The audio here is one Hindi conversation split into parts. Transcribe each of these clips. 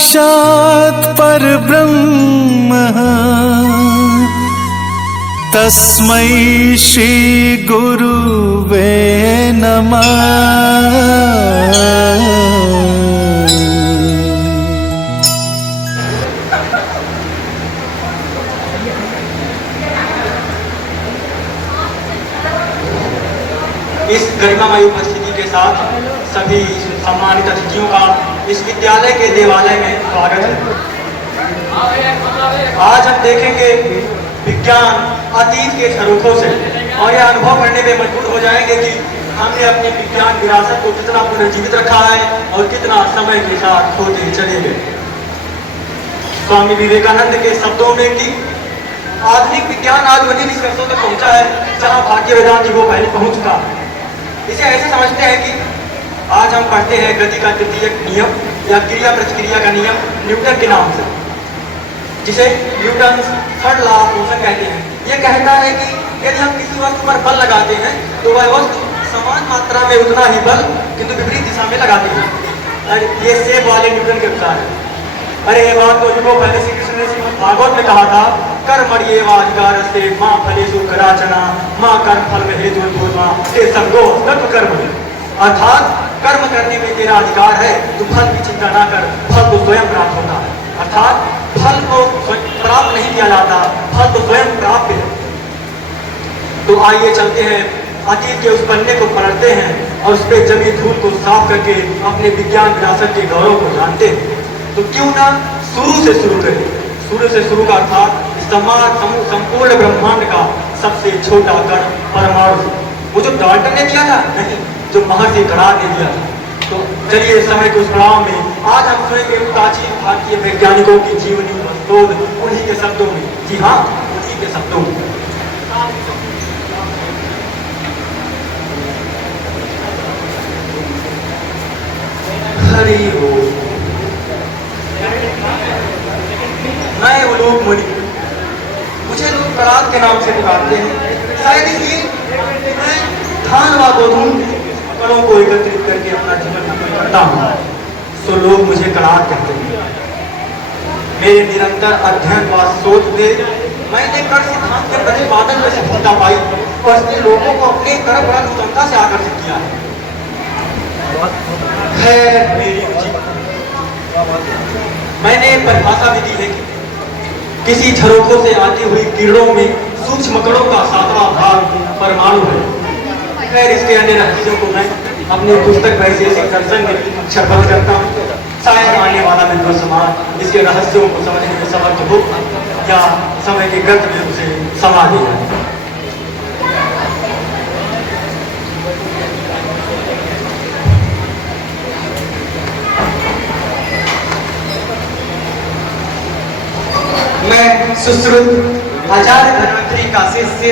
साक्षात् परब्रह्मः तस्मै श्री गुरुवे नमः। इस गरिमामयी उपस्थिति के साथ सभी सम्मानित अतिथियों का इस विद्यालय के देवालय में स्वागत है। आज हम देखेंगे विज्ञान अतीत के झरोखों से और यह अनुभव करने में मजबूर हो जाएंगे कि हमने अपनी विज्ञान विरासत को कितना पुनर्जीवित रखा है और कितना समय के साथ खोते चले गए। स्वामी विवेकानंद के शब्दों में कि आधुनिक विज्ञान आज वही निष्कर्षों तक पहुंचा है जहां भारतीय वेदांत जी वो पहले पहुंच चुका है। इसे ऐसे समझते हैं कि आज हम पढ़ते हैं गति का तृतीयक नियम या क्रिया प्रतिक्रिया का नियम न्यूटन के नाम से, जिसे Newton third law of motion कहते हैं। यह कहता है कि यदि हम किसी वस्तु पर बल लगाते हैं तो वह वस्तु समान मात्रा में उतना ही बल किंतु विपरीत दिशा में लगाते हैं। ये सेब वाले न्यूटन के अनुसार है। अरे ये बात तो युगों पहले श्री कृष्ण ने श्रीमद् भागवत में कहा था, कर्मण्येवाधिकारस्ते मां फलेषु कदाचन मां कर्म फल में हेतु भूर्मा ते संगो तत्व कर्म। अर्थात कर्म करने में तेरा अधिकार है, तू फल की चिंता ना कर, फल तो स्वयं प्राप्त होता है। अर्थात फल को प्राप्त नहीं किया जाता, फल तो स्वयं प्राप्त है। तो आइए चलते हैं अतीत के उस पन्ने को पलटते हैं और उस पर जमी धूल को साफ करके अपने विज्ञान विरासत के गौरव को जानते हैं। तो क्यों ना शुरू से शुरू करें। शुरू से शुरू का अर्थात संपूर्ण ब्रह्मांड का सबसे छोटा कण परमाणु, वो जो डाल्टन ने दिया था, नहीं, जो महर्षि गणार ने दिया था। तो चलिए समय के उस पड़ाव में आज हम सुनेंगे प्राचीन भारतीय वैज्ञानिकों की जीवनी व शोध उन्हीं के शब्दों में। जी हाँ, उन्हीं के शब्दों में। हरि ओम। मैं उलोक मुनि, मुझे लोग कड़ाक के नाम से पुकारते हैं। शायद इसलिए मैं धान व गोधूम कणों को एकत्रित करके अपना जीवन करता हूँ, तो लोग मुझे कड़ाक कहते हैं। मेरे निरंतर अध्ययन व शोध में मैंने कण सिद्धांत के प्रतिपादन में सफलता पाई और इसने लोगों को अपने कण बड़ा क्षमता से आकर्षित किया है। मेरी रुचि, मैंने परिभाषा भी दी है कि किसी झरोखों से आती हुई किरणों में सूक्ष्म कणों का 7वां भाग परमाणु है। खैर, इसके अन्य रहस्यों को मैं अपनी पुस्तक वैशेषिक दर्शन में अक्षरबद्ध करता हूँ। शायद आने वाला विद्वान समाज इसके रहस्यों को समझने में समर्थ हो या समय के गर्त में उसे समा दे जाए। मैं सुश्रुत आचार्य धन्वंतरी का शिष्य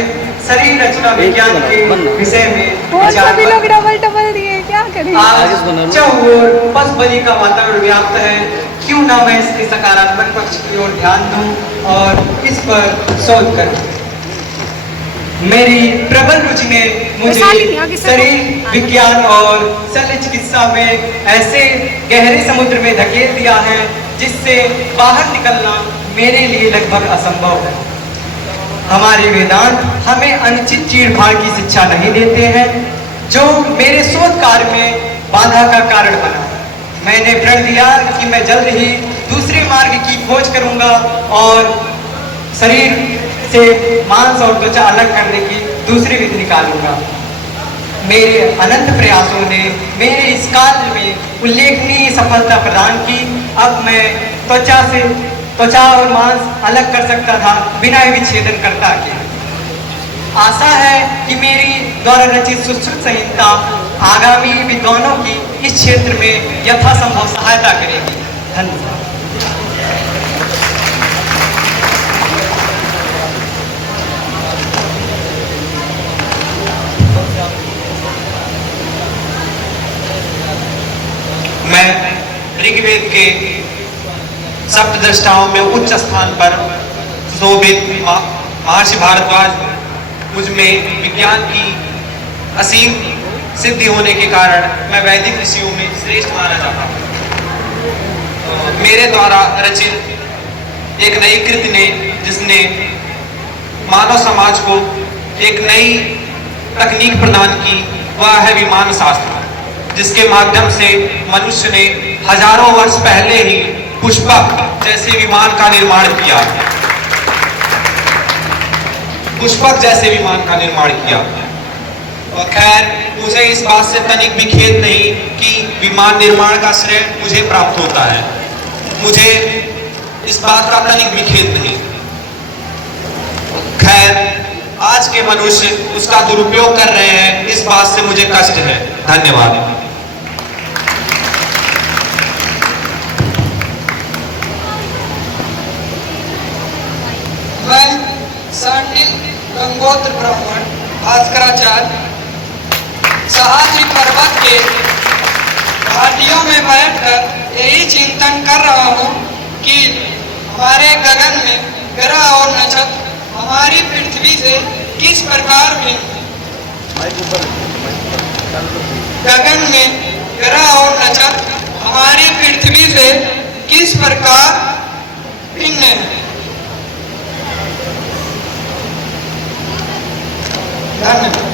शरीर रचना विज्ञान के विषय में सभी लोग डबल दिए, क्या करें। आज चहुओर बस बलि का वातावरण व्याप्त है, क्यों ना मैं इसके सकारात्मक पक्ष की ओर ध्यान दूं और इस पर शोध करूं। मेरी प्रबल रुचि ने मुझे शरीर विज्ञान और शल्य चिकित्सा में ऐसे गहरे समुद्र में धकेल दिया है जिससे बाहर निकलना मेरे लिए लगभग असंभव है। हमारे वेदांत हमें अनुचित चीड़-फाड़ की शिक्षा नहीं देते हैं, जो मेरे शोध कार्य में बाधा का कारण बना। मैंने प्रण लिया कि मैं जल्द ही दूसरे मार्ग की खोज करूंगा और शरीर से मांस और त्वचा अलग करने की दूसरी विधि निकालूंगा। मेरे अनंत प्रयासों ने मेरे इस कार्य में उल्लेखनीय सफलता प्रदान की। अब मैं त्वचा और मांस अलग कर सकता था बिना विच्छेदन करता के। आशा है कि मेरी द्वारा रचित सुश्रुत संहिता आगामी विद्वानों की इस क्षेत्र में यथासंभव सहायता करेगी। धन्यवाद। मैं ऋग्वेद के सप्तदृष्टाओं में उच्च स्थान पर सुशोभित महर्षि भारद्वाज मुझमें विज्ञान की असीम सिद्धि होने के कारण मैं वैदिक ऋषियों में श्रेष्ठ माना जाता हूँ। मेरे द्वारा रचित एक नई कृति ने जिसने मानव समाज को एक नई तकनीक प्रदान की, वह है विमान शास्त्र, जिसके माध्यम से मनुष्य ने हजारों वर्ष पहले ही पुष्पक जैसे विमान का निर्माण किया। पुष्पक जैसे विमान का निर्माण किया। और खैर, मुझे इस बात से तनिक भी खेद नहीं कि विमान निर्माण का श्रेय मुझे प्राप्त होता है। मुझे इस बात का तनिक भी खेद नहीं। खैर, आज के मनुष्य उसका दुरुपयोग कर रहे हैं, इस बात से मुझे कष्ट है। धन्यवाद। मैं सांडिल गंगोत्र ब्राह्मण भास्कराचार्य सहाद्री पर्वत के घाटियों में बैठकर यही चिंतन कर रहा हूँ कि हमारे गगन में ग्रह और नक्षत्र हमारी पृथ्वी से किस प्रकार भिन्न है। गगन में ग्रह और नक्षत्र हमारी पृथ्वी से किस प्रकार भिन्न है। धन्यवाद।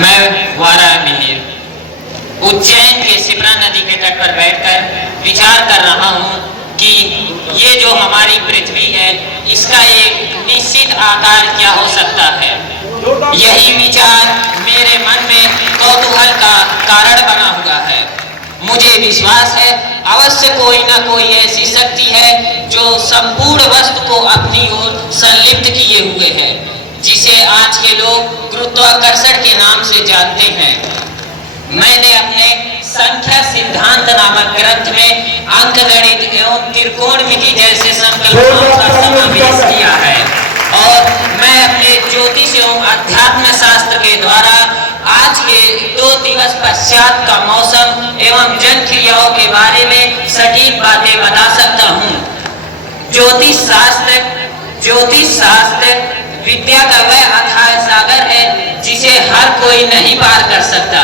मैं वारा मिहिर उज्जैन के शिप्रा नदी के तट पर बैठकर विचार कर रहा हूँ कि ये जो हमारी पृथ्वी है, इसका एक निश्चित आकार क्या हो सकता है। यही विचार मेरे मन में कौतूहल का कारण बना हुआ है। मुझे विश्वास है अवश्य कोई ना कोई ऐसी शक्ति है जो संपूर्ण वस्तु को अपनी ओर संलिप्त किए हुए है, जिसे आज के लोग गुरुत्वाकर्षण के नाम से जानते हैं। मैंने अपने संख्या सिद्धांत नामक ग्रंथ में अंकगणित एवं त्रिकोणमिति जैसे संकल्पनाओं का समावेश किया है और मैं अपने ज्योतिष एवं अध्यात्म शास्त्र के द्वारा आज के 2 दिवस पश्चात का मौसम एवं जन क्रियाओं के बारे में सटीक बातें बता सकता हूँ। ज्योतिष शास्त्र विद्या का वह अथाह सागर है जिसे हर कोई नहीं पार कर सकता।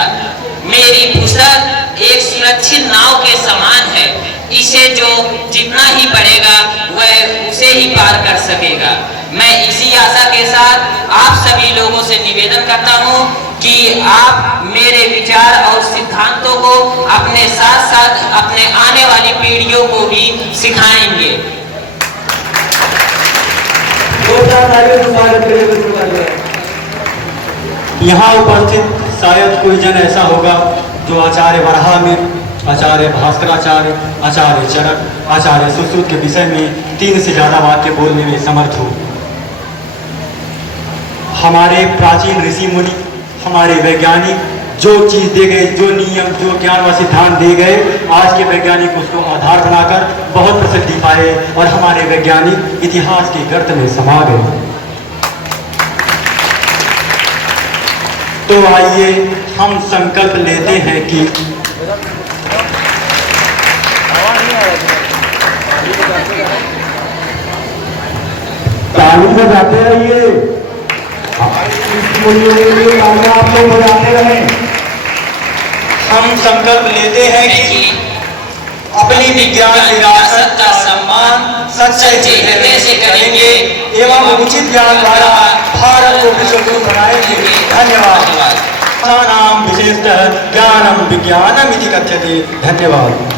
मेरी पुस्तक एक सुरक्षित नाव के समान है, इसे जो जितना ही पढ़ेगा वह उसे ही पार कर सकेगा। मैं इसी आशा के साथ आप सभी लोगों से निवेदन करता हूँ कि आप मेरे विचार और सिद्धांतों को अपने साथ साथ अपने आने वाली पीढ़ियों को भी सिखाएंगे। यहाँ उपस्थित शायद कोई जन ऐसा होगा जो आचार्य वराहमिहिर, आचार्य भास्कराचार्य, आचार्य चरक, आचार्य सुश्रुत के विषय में 3 से ज्यादा वाक्य बोलने में समर्थ हो। हमारे प्राचीन ऋषि मुनि, हमारे वैज्ञानिक जो चीज दे गए, जो नियम, जो ज्ञान व सिद्धांत दे गए, आज के वैज्ञानिक उसको आधार बनाकर बहुत प्रसिद्धि पाए और हमारे वैज्ञानिक इतिहास के गर्त में समा गए। तो आइए हम संकल्प लेते हैं कि ताली बजाते रहिए, आप लोग बजाते रहें। हम संकल्प लेते हैं कि अपनी विज्ञान विरासत का सम्मान सच्चे चेहरे से करेंगे एवं उचित ज्ञान द्वारा भारत को विश्व गुरु बनाएंगे। धन्यवाद। नाम विशेषतः ज्ञानम विज्ञानम इति कथ्यते। धन्यवाद।